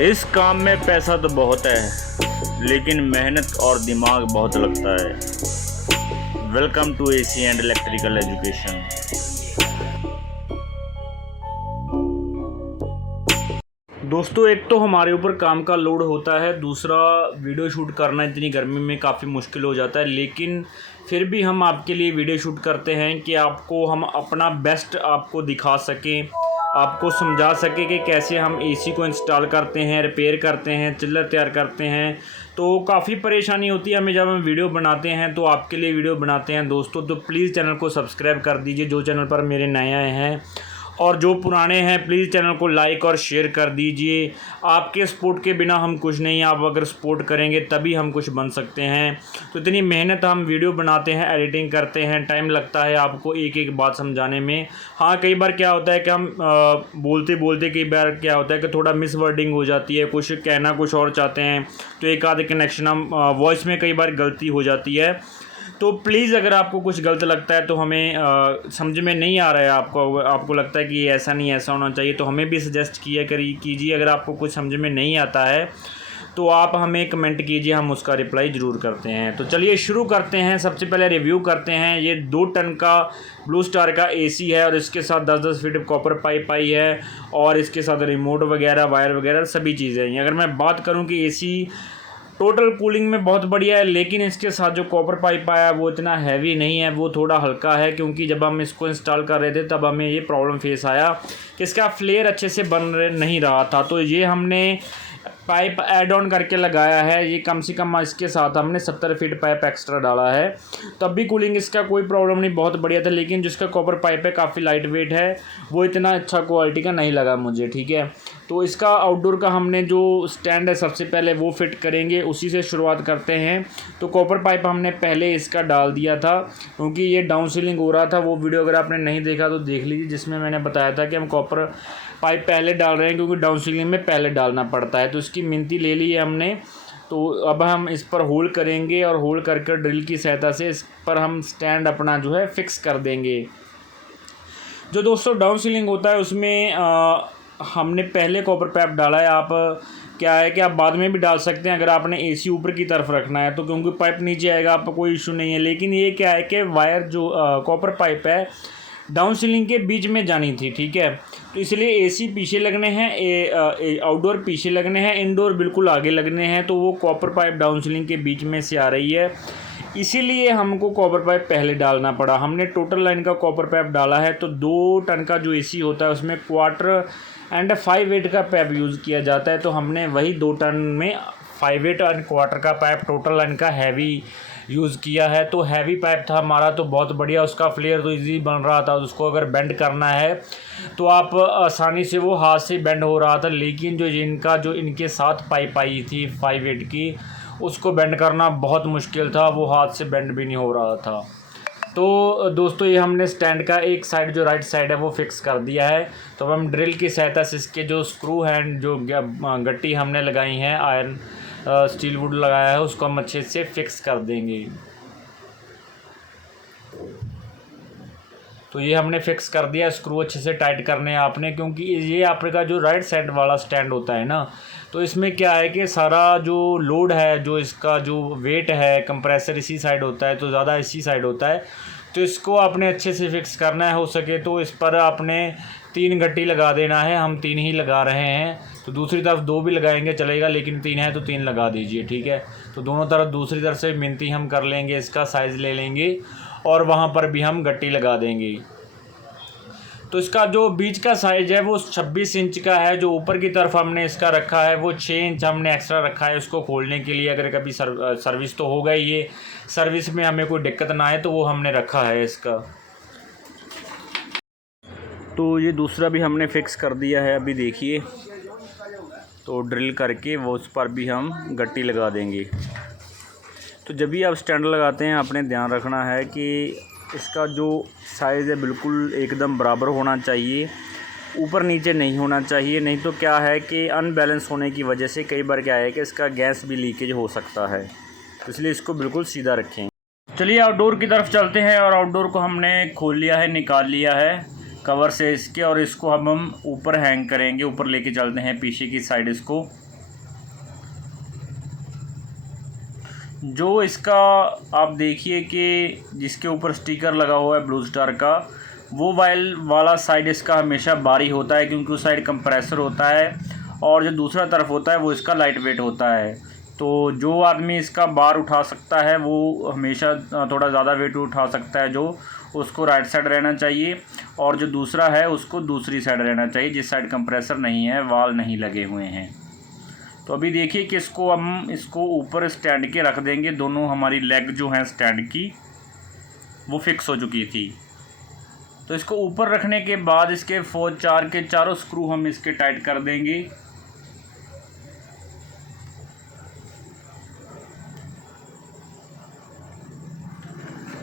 इस काम में पैसा तो बहुत है, लेकिन मेहनत और दिमाग बहुत लगता है। Welcome to AC and electrical education. दोस्तों, एक तो हमारे ऊपर काम का लोड होता है, दूसरा वीडियो शूट करना इतनी गर्मी में काफ़ी मुश्किल हो जाता है, लेकिन फिर भी हम आपके लिए वीडियो शूट करते हैं कि आपको हम अपना बेस्ट आपको दिखा सकें, आपको समझा सके कि कैसे हम एसी को इंस्टॉल करते हैं, रिपेयर करते हैं, चिल्लर तैयार करते हैं। तो काफ़ी परेशानी होती है हमें जब हम वीडियो बनाते हैं, तो आपके लिए वीडियो बनाते हैं दोस्तों। तो प्लीज़ चैनल को सब्सक्राइब कर दीजिए जो चैनल पर मेरे नए आए हैं, और जो पुराने हैं प्लीज़ चैनल को लाइक और शेयर कर दीजिए। आपके सपोर्ट के बिना हम कुछ नहीं, आप अगर सपोर्ट करेंगे तभी हम कुछ बन सकते हैं। तो इतनी मेहनत हम वीडियो बनाते हैं, एडिटिंग करते हैं, टाइम लगता है आपको एक एक बात समझाने में। हाँ, कई बार क्या होता है कि हम बोलते बोलते कई बार क्या होता है कि थोड़ा मिस वर्डिंग हो जाती है, कुछ कहना कुछ और चाहते हैं, तो एक आधे कनेक्शन हम वॉइस में कई बार गलती हो जाती है। तो प्लीज़ अगर आपको कुछ गलत लगता है तो हमें समझ में नहीं आ रहा है, आपको लगता है कि ऐसा नहीं ऐसा होना चाहिए, तो हमें भी सजेस्ट कीजिए। अगर आपको कुछ समझ में नहीं आता है तो आप हमें कमेंट कीजिए, हम उसका रिप्लाई ज़रूर करते हैं। तो चलिए शुरू करते हैं। सबसे पहले रिव्यू करते हैं। ये 2 टन का ब्लू स्टार का एसी है और इसके साथ 10-10 फीट कॉपर पाइप आई है, और इसके साथ रिमोट वगैरह, वायर वगैरह सभी चीज़ें हैं। अगर मैं बात करूँ कि एसी टोटल कूलिंग में बहुत बढ़िया है, लेकिन इसके साथ जो कॉपर पाइप आया है वो इतना हैवी नहीं है, वो थोड़ा हल्का है, क्योंकि जब हम इसको इंस्टॉल कर रहे थे तब हमें ये प्रॉब्लम फेस आया कि इसका फ्लेयर अच्छे से नहीं रहा था। तो ये हमने पाइप ऐड ऑन करके लगाया है। ये कम से कम इसके साथ हमने 70 फीट पाइप एक्स्ट्रा डाला है, तब भी कूलिंग इसका कोई प्रॉब्लम नहीं, बहुत बढ़िया था। लेकिन जिसका कॉपर पाइप है काफ़ी लाइट वेट है, वो इतना अच्छा क्वालिटी का नहीं लगा मुझे, ठीक है। तो इसका आउटडोर का हमने जो स्टैंड है सबसे पहले वो फिट करेंगे, उसी से शुरुआत करते हैं। तो कॉपर पाइप हमने पहले इसका डाल दिया था, क्योंकि ये डाउन सीलिंग हो रहा था। वो वीडियो अगर आपने नहीं देखा तो देख लीजिए, जिसमें मैंने बताया था कि हम कॉपर पाइप पहले डाल रहे हैं, क्योंकि डाउन सीलिंग में पहले डालना पड़ता है। तो इसकी मिनती ले ली है हमने। तो अब हम इस पर होल करेंगे, और होल करके ड्रिल की सहायता से इस पर हम स्टैंड अपना जो है फिक्स कर देंगे। जो दोस्तों डाउन सीलिंग होता है उसमें हमने पहले कॉपर पाइप डाला है। आप क्या है कि आप बाद में भी डाल सकते हैं अगर आपने एसी ऊपर की तरफ रखना है तो, क्योंकि पाइप नीचे आएगा आपको कोई इशू नहीं है। लेकिन ये क्या है कि वायर जो कॉपर पाइप है डाउन सीलिंग के बीच में जानी थी, ठीक है। तो इसलिए एसी पीछे लगने हैं, आउटडोर पीछे लगने हैं, इंडोर बिल्कुल आगे लगने हैं। तो वो कॉपर पाइप डाउन सीलिंग के बीच में से आ रही है, इसीलिए हमको कॉपर पाइप पहले डालना पड़ा। हमने टोटल लाइन का कॉपर पाइप डाला है। तो 2 टन का जो एसी होता है उसमें 1/4 एंड 5/8 का पाइप यूज़ किया जाता है। तो हमने वही 2 टन में 5/8 एंड 1/4 का पाइप टोटल लाइन का हैवी यूज़ किया है। तो हैवी पाइप था हमारा, तो बहुत बढ़िया, उसका फ्लेयर तो इजी बन रहा था। उसको अगर बेंड करना है तो आप आसानी से, वो हाथ से बेंड हो रहा था। लेकिन जो इनके साथ पाइप आई थी 5/8 की, उसको बेंड करना बहुत मुश्किल था, वो हाथ से बेंड भी नहीं हो रहा था। तो दोस्तों, ये हमने स्टैंड का एक साइड जो राइट साइड है वो फिक्स कर दिया है। तो अब हम ड्रिल की सहायता से इसके जो स्क्रू हैं, जो गट्टी हमने लगाई हैं, आयरन स्टील वुड लगाया है, उसको हम अच्छे से फिक्स कर देंगे। तो ये हमने फिक्स कर दिया। स्क्रू अच्छे से टाइट करने हैं आपने, क्योंकि ये आपका जो राइट साइड वाला स्टैंड होता है ना, तो इसमें क्या है कि सारा जो लोड है, जो इसका जो वेट है, कंप्रेसर इसी साइड होता है, तो ज़्यादा इसी साइड होता है। तो इसको आपने अच्छे से फिक्स करना है। हो सके तो इस पर आपने 3 गट्टी लगा देना है। हम 3 ही लगा रहे हैं, तो दूसरी तरफ 2 भी लगाएंगे चलेगा, लेकिन 3 है तो 3 लगा दीजिए, ठीक है। तो दोनों तरफ दूसरी तरफ से मिनती हम कर लेंगे, इसका साइज़ ले लेंगे, और वहाँ पर भी हम गट्टी लगा देंगे। तो इसका जो बीच का साइज़ है वो 26 इंच का है। जो ऊपर की तरफ हमने इसका रखा है वो 6 इंच हमने एक्स्ट्रा रखा है उसको खोलने के लिए। अगर कभी सर्विस तो होगा ही, ये सर्विस में हमें कोई दिक्कत ना आए, तो वो हमने रखा है इसका। तो ये दूसरा भी हमने फिक्स कर दिया है, अभी देखिए। तो ड्रिल करके वो उस पर भी हम गट्टी लगा देंगे। तो जब भी आप स्टैंड लगाते हैं आपने ध्यान रखना है कि इसका जो साइज़ है बिल्कुल एकदम बराबर होना चाहिए, ऊपर नीचे नहीं होना चाहिए। नहीं तो क्या है कि अनबैलेंस होने की वजह से कई बार क्या है कि इसका गैस भी लीकेज हो सकता है, तो इसलिए इसको बिल्कुल सीधा रखें। चलिए आउटडोर की तरफ चलते हैं, और आउटडोर को हमने खोल लिया है, निकाल लिया है कवर से इसके, और इसको हम ऊपर हैंग करेंगे, ऊपर लेके चलते हैं पीछे की साइड इसको। जो इसका आप देखिए कि जिसके ऊपर स्टिकर लगा हुआ है ब्लू स्टार का, वो वाला साइड इसका हमेशा भारी होता है, क्योंकि उस साइड कंप्रेसर होता है और जो दूसरा तरफ होता है वो इसका लाइट वेट होता है। तो जो आदमी इसका बार उठा सकता है वो हमेशा थोड़ा ज़्यादा वेट उठा सकता है, जो उसको राइट साइड रहना चाहिए, और जो दूसरा है उसको दूसरी साइड रहना चाहिए, जिस साइड कंप्रेसर नहीं है, वाल नहीं लगे हुए हैं। तो अभी देखिए कि हम इसको ऊपर स्टैंड के रख देंगे। दोनों हमारी लेग जो हैं स्टैंड की वो फिक्स हो चुकी थी। तो इसको ऊपर रखने के बाद इसके 4 के चारों स्क्रू हम इसके टाइट कर देंगे।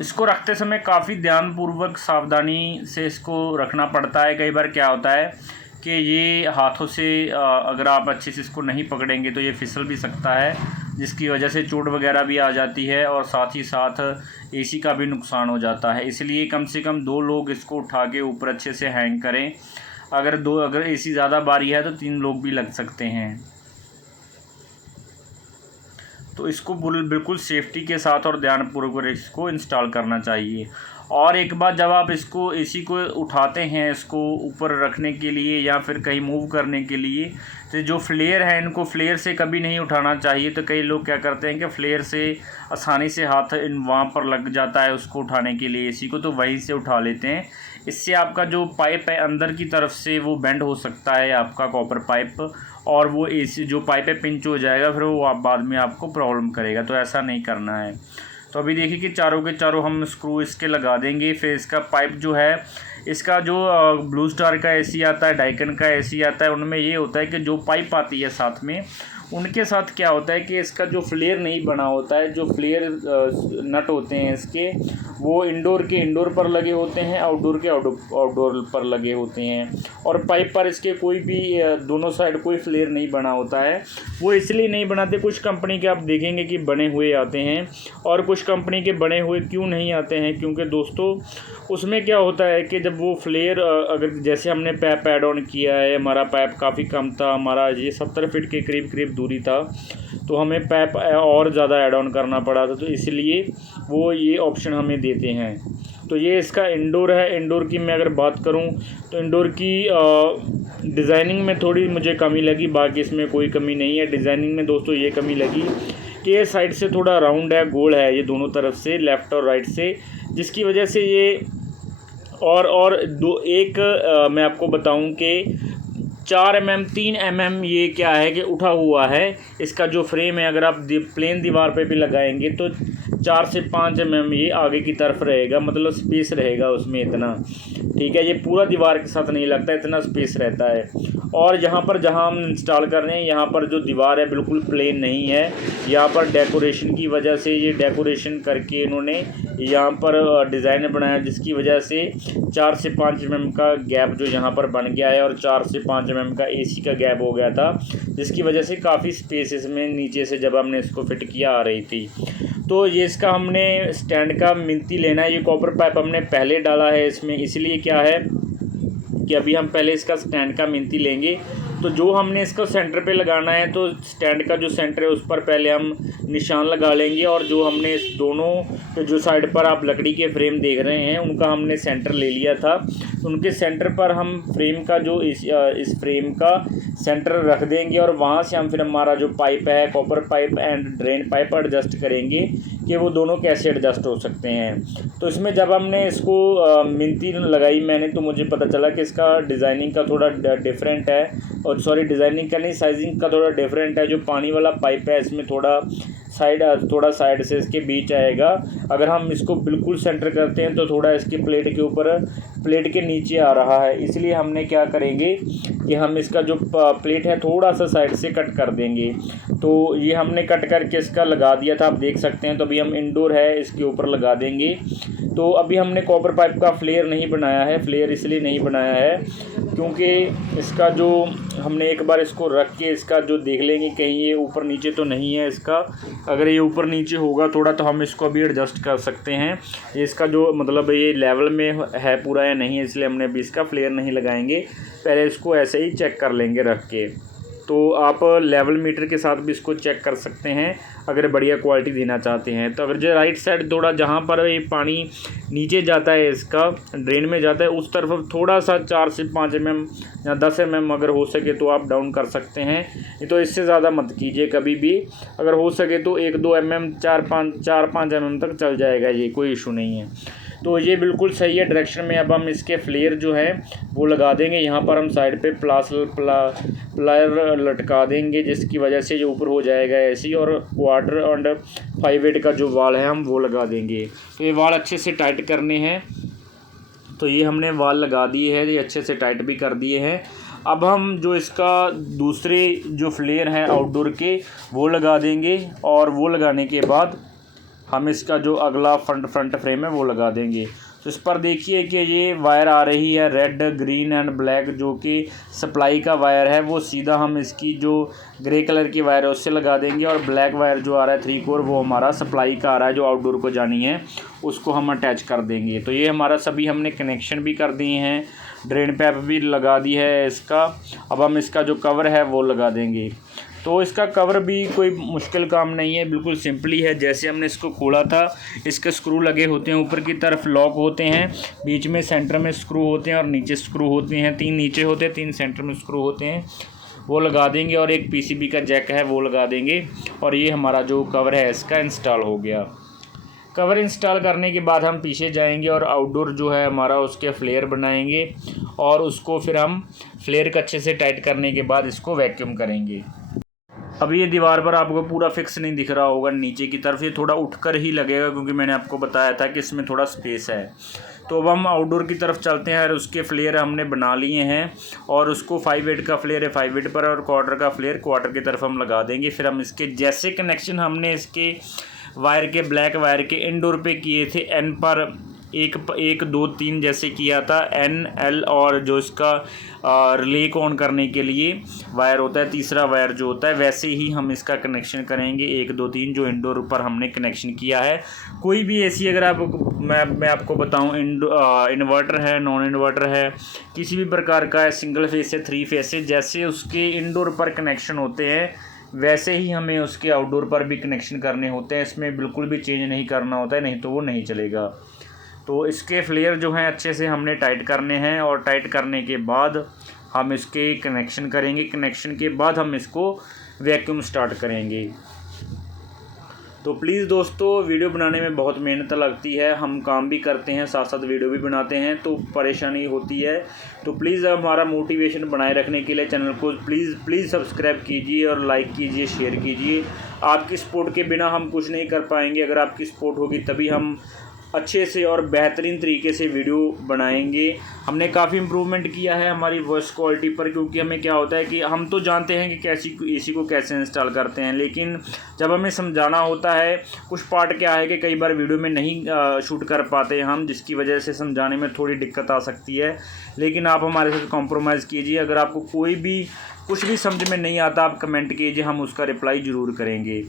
इसको रखते समय काफ़ी ध्यानपूर्वक सावधानी से इसको रखना पड़ता है। कई बार क्या होता है कि ये हाथों से अगर आप अच्छे से इसको नहीं पकड़ेंगे तो ये फिसल भी सकता है, जिसकी वजह से चोट वगैरह भी आ जाती है और साथ ही साथ एसी का भी नुकसान हो जाता है। इसलिए कम से कम 2 लोग इसको उठा के ऊपर अच्छे से हैंग करें। अगर एसी ज़्यादा भारी है तो 3 लोग भी लग सकते हैं। तो इसको बिल्कुल सेफ्टी के साथ और ध्यानपूर्वक इसको इंस्टॉल करना चाहिए। और एक बार जब आप इसको एसी को उठाते हैं इसको ऊपर रखने के लिए या फिर कहीं मूव करने के लिए, तो जो फ्लेयर है इनको फ्लेयर से कभी नहीं उठाना चाहिए। तो कई लोग क्या करते हैं कि फ्लेयर से आसानी से हाथ वहाँ पर लग जाता है उसको उठाने के लिए एसी को, तो वहीं से उठा लेते हैं। इससे आपका जो पाइप है अंदर की तरफ से वो बेंड हो सकता है, आपका कॉपर पाइप, और वो एसी जो पाइप है पिंच हो जाएगा, फिर वो आप बाद में आपको प्रॉब्लम करेगा। तो ऐसा नहीं करना है। तो अभी देखिए कि चारों के चारों हम स्क्रू इसके लगा देंगे। फिर इसका पाइप जो है, इसका जो ब्लू स्टार का एसी आता है, डाइकन का एसी आता है, उनमें ये होता है कि जो पाइप आती है साथ में, उनके साथ क्या होता है कि इसका जो फ्लेयर नहीं बना होता है, जो फ्लेयर नट होते हैं इसके, वो इंडोर के इंडोर पर लगे होते हैं, आउटडोर के आउटडोर पर लगे होते हैं। और पाइप पर इसके कोई भी दोनों साइड कोई फ्लेयर नहीं बना होता है। वो इसलिए नहीं बनाते, कुछ कंपनी के आप देखेंगे कि बने हुए आते हैं और कुछ कंपनी के बने हुए क्यों नहीं आते हैं, क्योंकि दोस्तों उसमें क्या होता है कि जब वो फ्लेयर अगर जैसे हमने पैप ऐड ऑन किया है, हमारा पैप काफ़ी कम था, हमारा ये 70 फीट के करीब दूरी था, तो हमें पैप और ज़्यादा ऐड ऑन करना पड़ा था, तो इसलिए वो ये ऑप्शन हमें देते हैं। तो ये इसका इंडोर है। इंडोर की मैं अगर बात करूं तो इंडोर की डिज़ाइनिंग में थोड़ी मुझे कमी लगी, बाकी इसमें कोई कमी नहीं है। डिज़ाइनिंग में दोस्तों ये कमी लगी कि ये साइड से थोड़ा राउंड है, गोल है ये दोनों तरफ से, लेफ़्ट और राइट से, जिसकी वजह से ये मैं आपको बताऊं कि 4 mm 3 mm ये क्या है कि उठा हुआ है। इसका जो फ्रेम है अगर आप प्लेन दीवार पे भी लगाएंगे तो 4 से 5 mm ये आगे की तरफ रहेगा, मतलब स्पेस रहेगा उसमें इतना, ठीक है। ये पूरा दीवार के साथ नहीं लगता, इतना स्पेस रहता है। और जहाँ हम इंस्टॉल कर रहे हैं यहाँ पर जो दीवार है बिल्कुल प्लेन नहीं है। यहाँ पर डेकोरेशन की वजह से ये डेकोरेशन करके इन्होंने यहाँ पर डिज़ाइन बनाया, जिसकी वजह से 4 से 5 mm का गैप जो यहाँ पर बन गया है, और 4 से 5 mm का एसी का गैप हो गया था, जिसकी वजह से काफ़ी स्पेस इसमें नीचे से जब हमने इसको फिट किया आ रही थी। तो ये इसका हमने स्टैंड का मिनती लेना है। ये कॉपर पाइप हमने पहले डाला है इसमें, इसलिए क्या है कि अभी हम पहले इसका स्टैंड का मिनती लेंगे। तो जो हमने इसको सेंटर पे लगाना है, तो स्टैंड का जो सेंटर है उस पर पहले हम निशान लगा लेंगे, और जो हमने इस दोनों जो साइड पर आप लकड़ी के फ्रेम देख रहे हैं उनका हमने सेंटर ले लिया था, तो उनके सेंटर पर हम फ्रेम का जो इस फ्रेम का सेंटर रख देंगे, और वहाँ से हम फिर हमारा जो पाइप है copper pipe and drain pipe adjust करेंगे कि वो दोनों कैसे एडजस्ट हो सकते हैं। तो इसमें जब हमने इसको मिनती लगाई मैंने, तो मुझे पता चला कि इसका डिज़ाइनिंग का थोड़ा डिफरेंट है, और डिज़ाइनिंग का नहीं, साइजिंग का थोड़ा डिफरेंट है। जो पानी वाला पाइप है इसमें थोड़ा साइड से इसके बीच आएगा। अगर हम इसको बिल्कुल सेंटर करते हैं तो थोड़ा इसके प्लेट के नीचे आ रहा है, इसलिए हमने क्या करेंगे कि हम इसका जो प्लेट है थोड़ा सा साइड से कट कर देंगे। तो ये हमने कट करके इसका लगा दिया था, आप देख सकते हैं। तो अभी हम इंडोर है इसके ऊपर लगा देंगे। तो अभी हमने कॉपर पाइप का फ्लेयर नहीं बनाया है। फ्लेयर इसलिए नहीं बनाया है क्योंकि इसका जो हमने एक बार इसको रख के इसका जो देख लेंगे कहीं ये ऊपर नीचे तो नहीं है इसका। अगर ये ऊपर नीचे होगा थोड़ा तो हम इसको अभी एडजस्ट कर सकते हैं। इसका जो मतलब ये लेवल में है पूरा या नहीं है, इसलिए हमने अभी इसका फ्लेयर नहीं लगाएंगे। पहले इसको ऐसे ही चेक कर लेंगे रख के। तो आप लेवल मीटर के साथ भी इसको चेक कर सकते हैं अगर बढ़िया क्वालिटी देना चाहते हैं। तो अगर जो राइट साइड थोड़ा जहाँ पर ये पानी नीचे जाता है, इसका ड्रेन में जाता है, उस तरफ थोड़ा सा 4 से 5 mm या 10 mm अगर हो सके तो आप डाउन कर सकते हैं। नहीं तो इससे ज़्यादा मत कीजिए कभी भी। अगर हो सके तो 1-2 mm 4-5 mm तक चल जाएगा, ये कोई इशू नहीं है। तो ये बिल्कुल सही है डायरेक्शन में। अब हम इसके फ्लेयर जो है वो लगा देंगे। यहाँ पर हम साइड पे प्लायर लटका देंगे, जिसकी वजह से ये ऊपर हो जाएगा ऐसे ही। और क्वार्टर एंड 5/8 का जो वाल है हम वो लगा देंगे। तो ये वाल अच्छे से टाइट करने हैं। तो ये हमने वाल लगा दिए हैं, ये अच्छे से टाइट भी कर दिए हैं। अब हम जो इसका दूसरे जो फ्लेयर हैं आउटडोर के वो लगा देंगे, और वो लगाने के बाद हम इसका जो अगला फ्रंट फ्रेम है वो लगा देंगे। तो इस पर देखिए कि ये वायर आ रही है रेड, ग्रीन एंड ब्लैक, जो कि सप्लाई का वायर है। वो सीधा हम इसकी जो ग्रे कलर की वायर है उससे लगा देंगे, और ब्लैक वायर जो आ रहा है 3 कोर वो हमारा सप्लाई का आ रहा है जो आउटडोर को जानी है, उसको हम अटैच कर देंगे। तो ये हमारा सभी हमने कनेक्शन भी कर दिए हैं, ड्रेन पैप भी लगा दी है इसका। अब हम इसका जो कवर है वो लगा देंगे। तो इसका कवर भी कोई मुश्किल काम नहीं है, बिल्कुल सिंपली है। जैसे हमने इसको खोला था, इसके स्क्रू लगे होते हैं, ऊपर की तरफ लॉक होते हैं, बीच में सेंटर में स्क्रू होते हैं और नीचे स्क्रू होते हैं। 3 नीचे होते हैं, 3 सेंटर में स्क्रू होते हैं, वो लगा देंगे। और एक पीसीबी का जैक है वो लगा देंगे। और ये हमारा जो कवर है इसका इंस्टॉल हो गया। कवर इंस्टॉल करने के बाद हम पीछे जाएंगे और आउटडोर जो है हमारा उसके फ्लेयर बनाएंगे, और उसको फिर हम फ्लेयर को अच्छे से टाइट करने के बाद इसको वैक्यूम करेंगे। अभी ये दीवार पर आपको पूरा फिक्स नहीं दिख रहा होगा नीचे की तरफ, ये थोड़ा उठकर ही लगेगा, क्योंकि मैंने आपको बताया था कि इसमें थोड़ा स्पेस है। तो अब हम आउटडोर की तरफ चलते हैं, और उसके फ्लेयर हमने बना लिए हैं, और उसको 5/8 का फ्लेयर है 5/8 पर, और क्वार्टर का फ्लेयर क्वार्टर की तरफ हम लगा देंगे। फिर हम इसके जैसे कनेक्शन हमने इसके वायर के ब्लैक वायर के इनडोर पे किए थे, एन पर 1 2 3 जैसे किया था, एन एल, और जो इसका रिले को ऑन करने के लिए वायर होता है, तीसरा वायर जो होता है, वैसे ही हम इसका कनेक्शन करेंगे 1 2 3 जो इंडोर पर हमने कनेक्शन किया है। कोई भी एसी अगर आप मैं आपको बताऊं, इन्वर्टर है, नॉन इन्वर्टर है, किसी भी प्रकार का है, सिंगल फेस से 3 फेस से, जैसे उसके इंडोर पर कनेक्शन होते हैं वैसे ही हमें उसके आउटडोर पर भी कनेक्शन करने होते हैं। इसमें बिल्कुल भी चेंज नहीं करना होता है, नहीं तो वो नहीं चलेगा। तो इसके फ्लेयर जो हैं अच्छे से हमने टाइट करने हैं, और टाइट करने के बाद हम इसके कनेक्शन करेंगे। कनेक्शन के बाद हम इसको वैक्यूम स्टार्ट करेंगे। तो प्लीज़ दोस्तों, वीडियो बनाने में बहुत मेहनत लगती है, हम काम भी करते हैं साथ साथ वीडियो भी बनाते हैं, तो परेशानी होती है। तो प्लीज़ हमारा मोटिवेशन बनाए रखने के लिए चैनल को प्लीज़ सब्सक्राइब कीजिए और लाइक कीजिए, शेयर कीजिए। आपकी सपोर्ट के बिना हम कुछ नहीं कर पाएंगे। अगर आपकी सपोर्ट होगी तभी हम अच्छे से और बेहतरीन तरीके से वीडियो बनाएंगे। हमने काफ़ी इम्प्रूवमेंट किया है हमारी वॉइस क्वालिटी पर, क्योंकि हमें क्या होता है कि हम तो जानते हैं कि एसी को कैसे इंस्टॉल करते हैं, लेकिन जब हमें समझाना होता है, कुछ पार्ट क्या है कि कई बार वीडियो में नहीं शूट कर पाते हम, जिसकी वजह से समझाने में थोड़ी दिक्कत आ सकती है। लेकिन आप हमारे साथ कॉम्प्रोमाइज़ कीजिए। अगर आपको कोई भी कुछ भी समझ में नहीं आता, आप कमेंट कीजिए, हम उसका रिप्लाई ज़रूर करेंगे।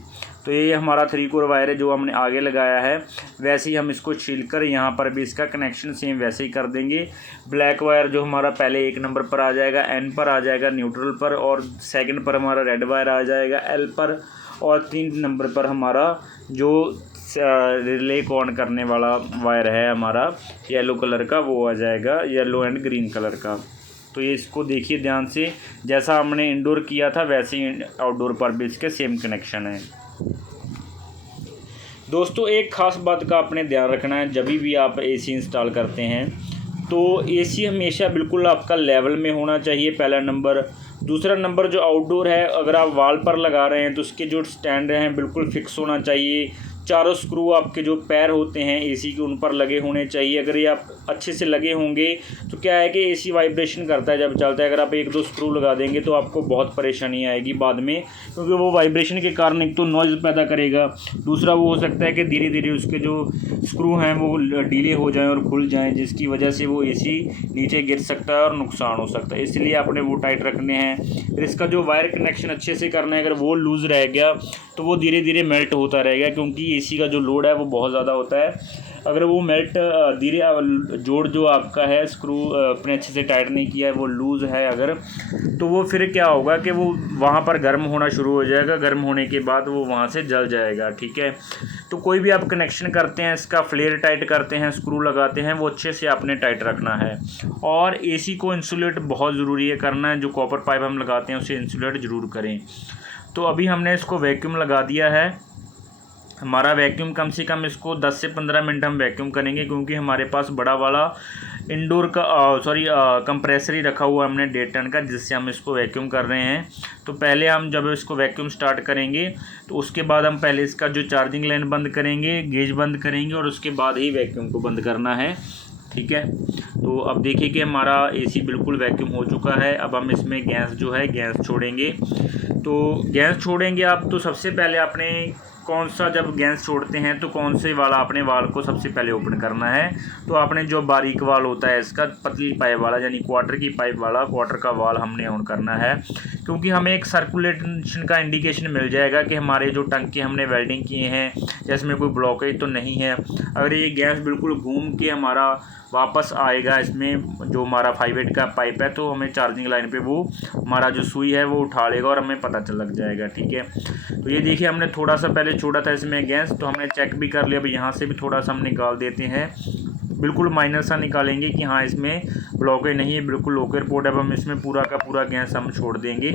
तो ये हमारा 3 कोर वायर है जो हमने आगे लगाया है, वैसे ही हम इसको छील कर यहाँ पर भी इसका कनेक्शन सेम वैसे ही कर देंगे। ब्लैक वायर जो हमारा पहले 1 नंबर पर आ जाएगा, एन पर आ जाएगा न्यूट्रल पर, और सेकंड पर हमारा रेड वायर आ जाएगा एल पर, और 3 नंबर पर हमारा जो रिले को ऑन करने वाला वायर है हमारा येलो कलर का, वो आ जाएगा येलो एंड ग्रीन कलर का। तो ये इसको देखिए ध्यान से, जैसा हमने इंडोर किया था वैसे ही आउटडोर पर भी इसके सेम कनेक्शन है। दोस्तों, एक ख़ास बात का आपने ध्यान रखना है, जब भी आप एसी इंस्टॉल करते हैं तो एसी हमेशा बिल्कुल आपका लेवल में होना चाहिए, पहला नंबर। दूसरा नंबर, जो आउटडोर है अगर आप वॉल पर लगा रहे हैं तो उसके जो स्टैंड हैं बिल्कुल फिक्स होना चाहिए। चारों स्क्रू आपके जो पैर होते हैं एसी के उन पर लगे होने चाहिए। अगर ये आप अच्छे से लगे होंगे तो क्या है कि एसी वाइब्रेशन करता है जब चलता है। अगर आप 1-2 स्क्रू लगा देंगे तो आपको बहुत परेशानी आएगी बाद में, क्योंकि वो वाइब्रेशन के कारण एक तो नॉइज़ पैदा करेगा, दूसरा वो हो सकता है कि धीरे धीरे उसके जो स्क्रू हैं वो डीले हो जाएँ और खुल जाएँ, जिसकी वजह से वो एसी नीचे गिर सकता है और नुकसान हो सकता है। इसलिए आपने वो टाइट रखने हैं। फिर इसका जो वायर कनेक्शन अच्छे से करना है, अगर वो लूज़ रह गया तो वो धीरे धीरे मेल्ट होता रहेगा, क्योंकि एसी का जो लोड है वो बहुत ज़्यादा होता है। अगर वो मेल्ट धीरे जोड़ जो आपका है स्क्रू अपने अच्छे से टाइट नहीं किया है, वो लूज़ है अगर, तो वो फिर क्या होगा कि वो वहाँ पर गर्म होना शुरू हो जाएगा। गर्म होने के बाद वो वहाँ से जल जाएगा, ठीक है। तो कोई भी आप कनेक्शन करते हैं, इसका फ्लेयर टाइट करते हैं, स्क्रू लगाते हैं, वो अच्छे से आपने टाइट रखना है। और एसी को इंसुलेट बहुत ज़रूरी है करना है, जो कॉपर पाइप हम लगाते हैं उसे इंसुलेट ज़रूर करें। तो अभी हमने इसको वैक्यूम लगा दिया है। हमारा वैक्यूम कम से कम इसको 10 से 15 मिनट हम वैक्यूम करेंगे, क्योंकि हमारे पास बड़ा वाला इंडोर का कंप्रेसर ही रखा हुआ है हमने 1.5 टन का, जिससे हम इसको वैक्यूम कर रहे हैं। तो पहले हम जब इसको वैक्यूम स्टार्ट करेंगे तो उसके बाद हम पहले इसका जो चार्जिंग लाइन बंद करेंगे, गेज बंद करेंगे, और उसके बाद ही वैक्यूम को बंद करना है, ठीक है। तो अब देखिए कि हमारा एसी बिल्कुल वैक्यूम हो चुका है। अब हम इसमें गैस जो है गैस छोड़ेंगे। तो गैस छोड़ेंगे आप, तो सबसे पहले आपने कौन सा, जब गैस छोड़ते हैं तो कौन से वाला आपने वाल को सबसे पहले ओपन करना है। तो आपने जो बारीक वाल होता है इसका, पतली पाइप वाला, यानी क्वार्टर की पाइप वाला, क्वार्टर का वाल हमने ऑन करना है, क्योंकि हमें एक सर्कुलेशन का इंडिकेशन मिल जाएगा कि हमारे जो टंकी हमने वेल्डिंग किए हैं इसमें कोई ब्लॉकेज तो नहीं है। अगर ये गैस बिल्कुल घूम के हमारा वापस आएगा इसमें, जो हमारा 5/8 का पाइप है, तो हमें चार्जिंग लाइन पे वो हमारा जो सुई है वो उठा लेगा और हमें पता चल लग जाएगा, ठीक है। तो ये देखिए हमने थोड़ा सा पहले छोड़ा था इसमें गैस, तो हमने चेक भी कर लिया। अब यहाँ से भी थोड़ा सा हम निकाल देते हैं, बिल्कुल माइनर सा निकालेंगे कि हाँ इसमें ब्लॉकेज नहीं है, बिल्कुल लोकर पोर्ट। अब हम इसमें पूरा का पूरा गैस हम छोड़ देंगे।